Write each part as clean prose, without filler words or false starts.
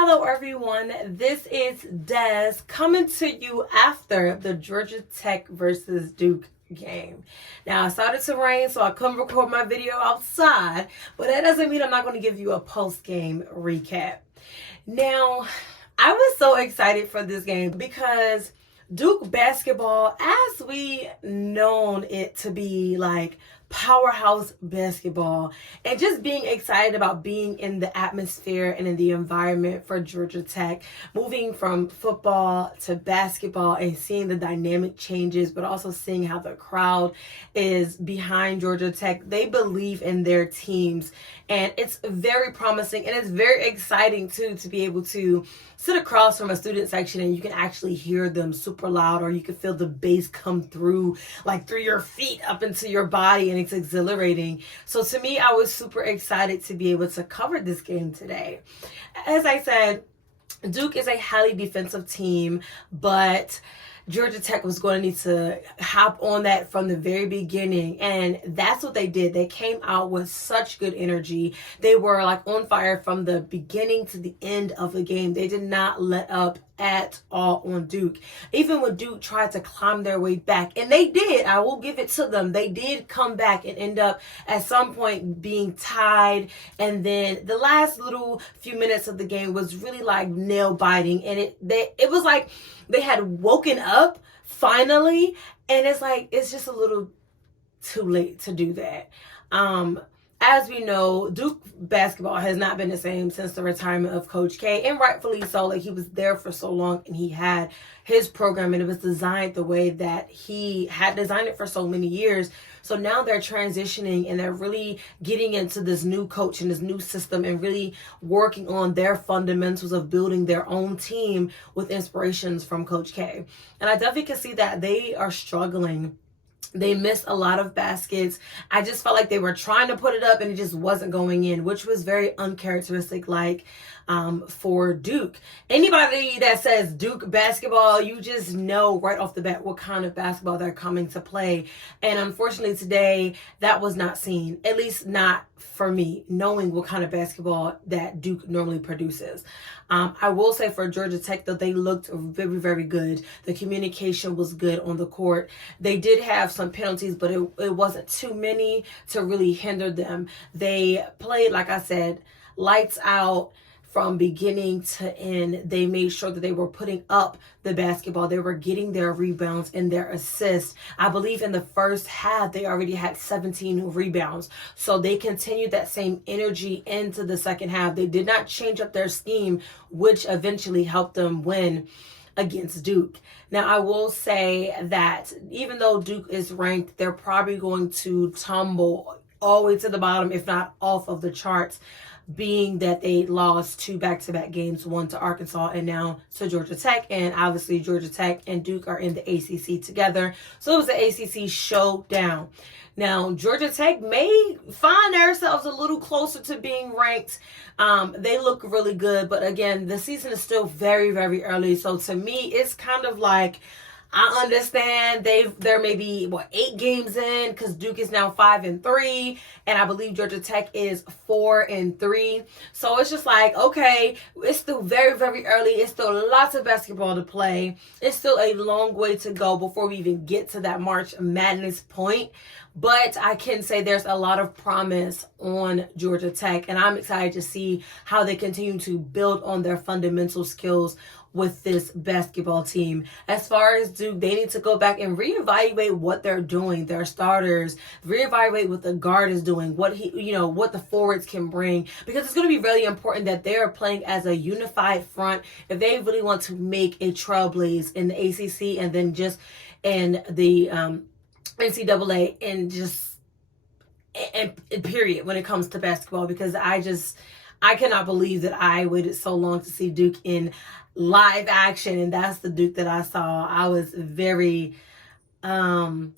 Hello everyone, this is Des coming to you after the Georgia Tech versus Duke game. Now it started to rain, so I couldn't record my video outside, but that doesn't mean I'm not going to give you a post-game recap. Now, I was so excited for this game because Duke basketball, as we known it to be like powerhouse basketball, and just being excited about being in the atmosphere and in the environment for Georgia Tech, moving from football to basketball and seeing the dynamic changes, but also seeing how the crowd is behind Georgia Tech. They believe in their teams, and it's very promising, and it's very exciting too to be able to sit across from a student section and you can actually hear them super loud, or you can feel the bass come through like through your feet up into your body, and it's exhilarating. So to me, I was super excited to be able to cover this game today. As I said, Duke is a highly defensive team, but Georgia Tech was going to need to hop on that from the very beginning, and that's what they did. They came out with such good energy. They were like on fire from the beginning to the end of the game. They did not let up at all on Duke. Even when Duke tried to climb their way back, and they did, I will give it to them. They did come back and end up at some point being tied, and then the last little few minutes of the game was really like nail biting, and it was like they had woken up finally, and it's like it's just a little too late to do that. As we know, Duke basketball has not been the same since the retirement of Coach K, and rightfully so. Like, he was there for so long, and he had his program, and it was designed the way that he had designed it for so many years. So now they're transitioning, and they're really getting into this new coach and this new system, and really working on their fundamentals of building their own team with inspirations from Coach K. And I definitely can see that they are struggling. They missed a lot of baskets. I just felt like they were trying to put it up and it just wasn't going in, which was very uncharacteristic for Duke. Anybody that says Duke basketball, you just know right off the bat what kind of basketball they're coming to play. And unfortunately today, that was not seen, at least not for me, knowing what kind of basketball that Duke normally produces. I will say for Georgia Tech, though, they looked very, very good. The communication was good on the court. They did have some penalties, but it wasn't too many to really hinder them. They played, like I said, lights out. From beginning to end, they made sure that they were putting up the basketball. They were getting their rebounds and their assists. I believe in the first half, they already had 17 rebounds. So they continued that same energy into the second half. They did not change up their scheme, which eventually helped them win against Duke. Now, I will say that even though Duke is ranked, they're probably going to tumble all the way to the bottom, if not off of the charts, being that they lost 2 back-to-back games, one to Arkansas and now to Georgia Tech. And obviously Georgia Tech and Duke are in the ACC together. So it was the ACC showdown. Now, Georgia Tech may find themselves a little closer to being ranked. They look really good. But again, the season is still very, very early. So to me, it's kind of like, I understand they're maybe 8 games in, because Duke is now 5-3, and I believe Georgia Tech is 4-3. So it's just like, okay, it's still very, very early. It's still lots of basketball to play. It's still a long way to go before we even get to that March Madness point. But I can say there's a lot of promise on Georgia Tech, and I'm excited to see how they continue to build on their fundamental skills with this basketball team. As far as Duke, they need to go back and reevaluate what they're doing, their starters, reevaluate what the guard is doing, what the forwards can bring, because it's going to be really important that they're playing as a unified front if they really want to make a trailblaze in the ACC and then just in the NCAA and period when it comes to basketball, because I cannot believe that I waited so long to see Duke in live action, and that's the Duke that I saw. I was very unenthused,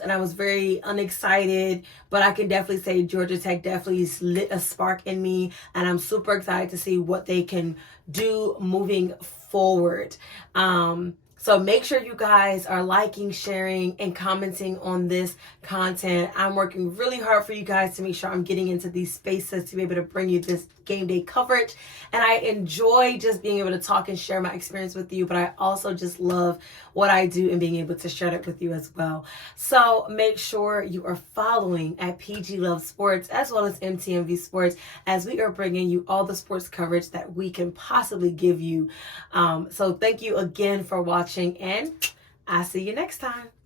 and I was very unexcited, but I can definitely say Georgia Tech definitely lit a spark in me, and I'm super excited to see what they can do moving forward. So make sure you guys are liking, sharing, and commenting on this content. I'm working really hard for you guys to make sure I'm getting into these spaces to be able to bring you this game day coverage, and I enjoy just being able to talk and share my experience with you, but I also just love what I do and being able to share that with you as well. So make sure you are following at PG Love Sports as well as MTMV Sports, as we are bringing you all the sports coverage that we can possibly give you. So thank you again for watching, and I'll see you next time.